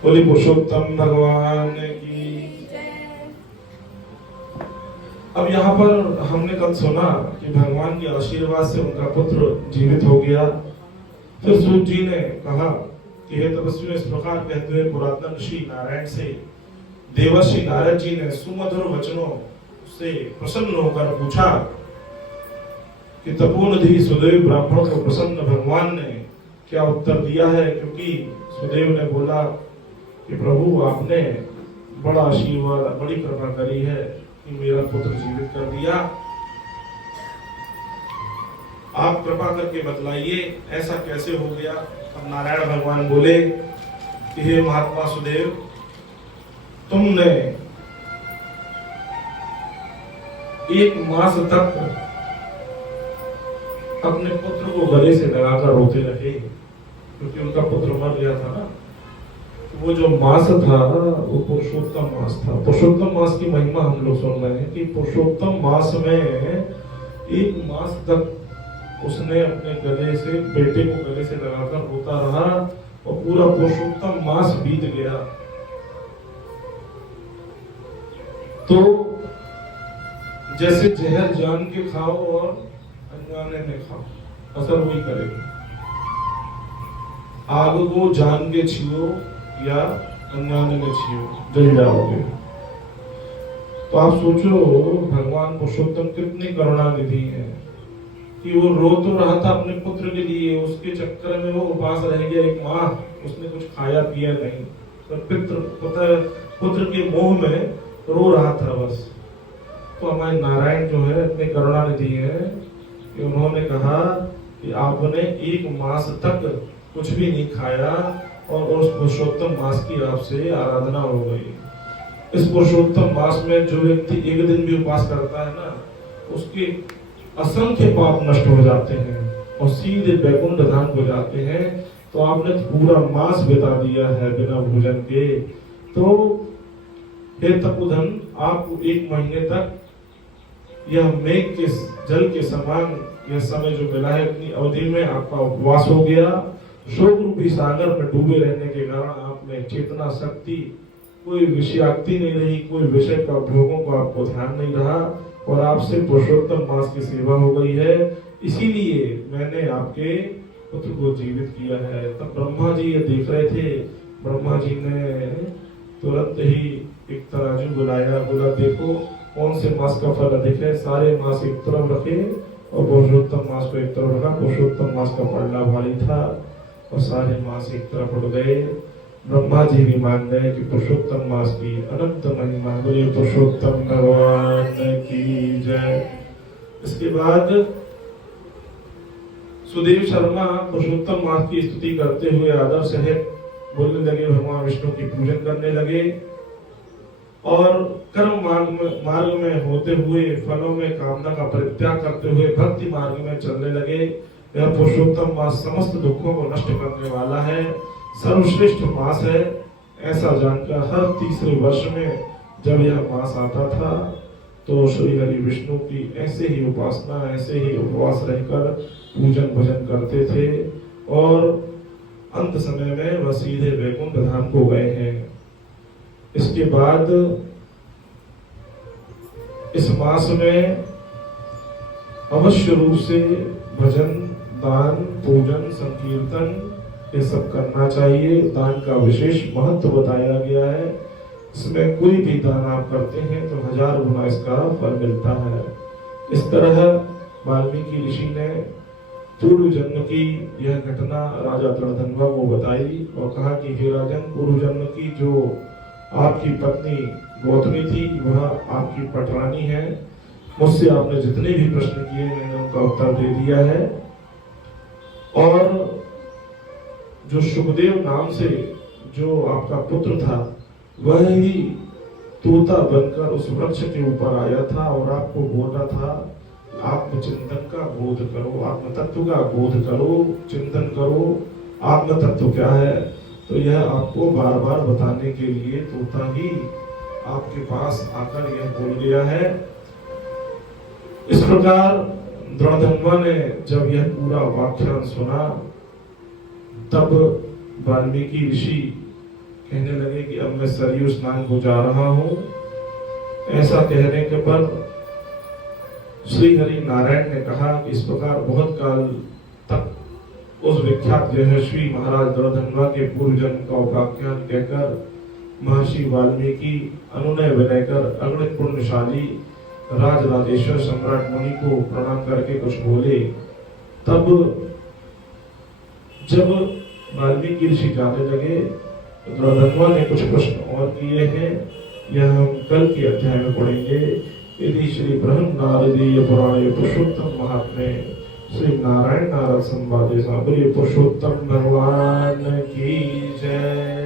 बोली पुरुषोत्तम भगवान की। अब यहाँ पर हमने कल सुना कि भगवान के आशीर्वाद से उनका पुत्र जीवित हो गया। फिर सूत जी ने कहा कि हे तपस्वी, इस प्रकार कहते हुए पुरातन ऋषि नारायण से देवर्षि नारद जी ने सुमधुर वचनों से प्रसन्न होकर पूछा कि तपोनिधि सुदेव ब्राह्मण को प्रसन्न भगवान ने क्या उत्तर दिया है, क्योंकि सुदेव ने बोला कि प्रभु आपने बड़ा आशीर्वाद, बड़ी कृपा करी है कि मेरा पुत्र जीवित कर दिया। आप कृपा करके बतलाइए ऐसा कैसे हो गया। अब नारायण भगवान बोले कि हे महात्मा सुदेव, तुमने 1 मास तक अपने पुत्र को गले से लगाकर रोते रहे, क्योंकि उनका पुत्र मर गया था ना। वो जो मास था वो पुरुषोत्तम मास था। पुरुषोत्तम मास की महिमा हम लोग सुन रहे हैं कि पुरुषोत्तम मास में 1 मास तक उसने अपने गले से, बेटे को गले से लगाकर रोता रहा और पूरा पुरुषोत्तम मास बीत गया। तो जैसे जहर जान के खाओ और अनजाने में खाओ, असर वही करेगी। आग को जान के छीयो या अनजाने में छीयो, जल जाओगे। तो आप सोचो भगवान पुरुषोत्तम कितनी करुणानिधि है कि वो रो तो रहा था अपने पुत्र के लिए, उसके चक्कर में वो उपास रह गया 1 माह, उसने कुछ खाया पिया नहीं, तो पुत्र के मोह में रो रहा था बस। तो हमारे नारायण जो है इतने करुणानिधि है कि उन्होंने कहा कि आपने 1 मास तक कुछ भी नहीं खाया और उस पुरुषोत्तम मास की आपसे आराधना हो गई। इस पुरुषोत्तम मास में जो व्यक्ति 1 दिन भी उपास करता है ना, उसके असंख्य पाप नष्ट हो जाते हैं और सीधे वैकुंठ धाम हो जाते हैं। तो आपने पूरा मास बिता दिया है बिना भोजन के। तो हे तपोधन, आपको 1 महीने तक यह मेघ के जल के समान यह समय जो मिला है, इतनी अवधि में आपका उपवास हो गया। शोक रूपी सागर में डूबे रहने के कारण आप में चेतना शक्ति, कोई विषयाक्ति नहीं रही, कोई विषय का भोगों का आपको ध्यान नहीं रहा और आपसे पुरुषोत्तम मास की सेवा हो गई है। इसीलिए मैंने आपके पुत्र को जीवित किया है। तब ब्रह्मा जी ये देख रहे थे। ब्रह्मा जी ने तुरंत ही एक तराजू बुलाया, बोला देखो कौन से मास का फल अधिक है। सारे मास एक तरफ रखे और पुरुषोत्तम मास को एक तरफ रखा। पुरुषोत्तम मास का पलड़ा भारी था और सारे मास एक तरफ उड़ गए। ब्रह्मा जी भी मान गए कि पुरुषोत्तम मास की अनंत महिमा। बोले पुरुषोत्तम भगवान की जय। इसके बाद सुदेव शर्मा पुरुषोत्तम मास की स्तुति करते हुए आदर सहित बोलने लगे, भगवान विष्णु की पूजन करने लगे और कर्म मार्ग में होते हुए फलों में कामना का परित्याग करते हुए भक्ति मार्ग में चलने लगे। यह पुरुषोत्तम मास समस्त दुखों को नष्ट करने वाला है, सर्वश्रेष्ठ मास है। ऐसा जानकर हर तीसरे वर्ष में जब यह मास आता था तो श्री हरि विष्णु की ऐसे ही उपासना, ऐसे ही उपवास रहकर पूजन भजन करते थे और अंत समय में वह सीधे वैकुंठ धाम को गए हैं। इसके बाद इस मास में अवश्य रूप से भजन, दान, पूजन, संकीर्तन ये सब करना चाहिए। दान का विशेष महत्व बताया गया है। इसमें कोई भी दान आप करते हैं तो 1000 गुना इसका फल मिलता है। इस तरह वाल्मीकि ऋषि ने पूर्व जन्म की यह घटना राजा तृणधन्वा को बताई और कहा कि हे राजन, पूर्व जन्म की जो आपकी पत्नी गौतमी थी वह आपकी पटरानी है। मुझसे आपने जितने भी प्रश्न किए मैंने उनका उत्तर दे दिया है। और जो सुखदेव नाम से जो आपका पुत्र था वह ही तोता बनकर उस वृक्ष के ऊपर आया था और आपको बोला था आत्मचिंतन का बोध करो, आत्म तत्व का बोध करो, चिंतन करो, आत्म तत्व क्या है। तो यह आपको बार बार बताने के लिए तोता ही आपके पास आकर यह बोल गया है। इस प्रकार द्रौधन्वा ने जब यह पूरा व्याख्यान सुना तब वाल्मीकि ऋषि कहने लगे कि अब मैं सरयू स्नान को जा रहा हूं। ऐसा कहने के पर श्री हरि नारायण ने कहा कि इस प्रकार बहुत काल तक उस विख्यात यशस्वी महाराज दरधनवा के पूर्व जन्म का उपाख्यान कहकर महर्षि वाल्मीकि अनुनय विनय कर अगणित पुण्यशाली राज राजेश्वर सम्राट मुनि को प्रणाम करके कुछ बोले। तब जब वाल्मीकि ऋषि जाने लगे तो दरधनवा ने कुछ प्रश्न और किए हैं, यह हम कल के अध्याय में पढ़ेंगे। यदि श्री बृहन नारदीय पुराणे पुरुषोत्तम महात्म्य श्री नारायण नारद संवादे साबरी पुरुषोत्तम भगवान की जय।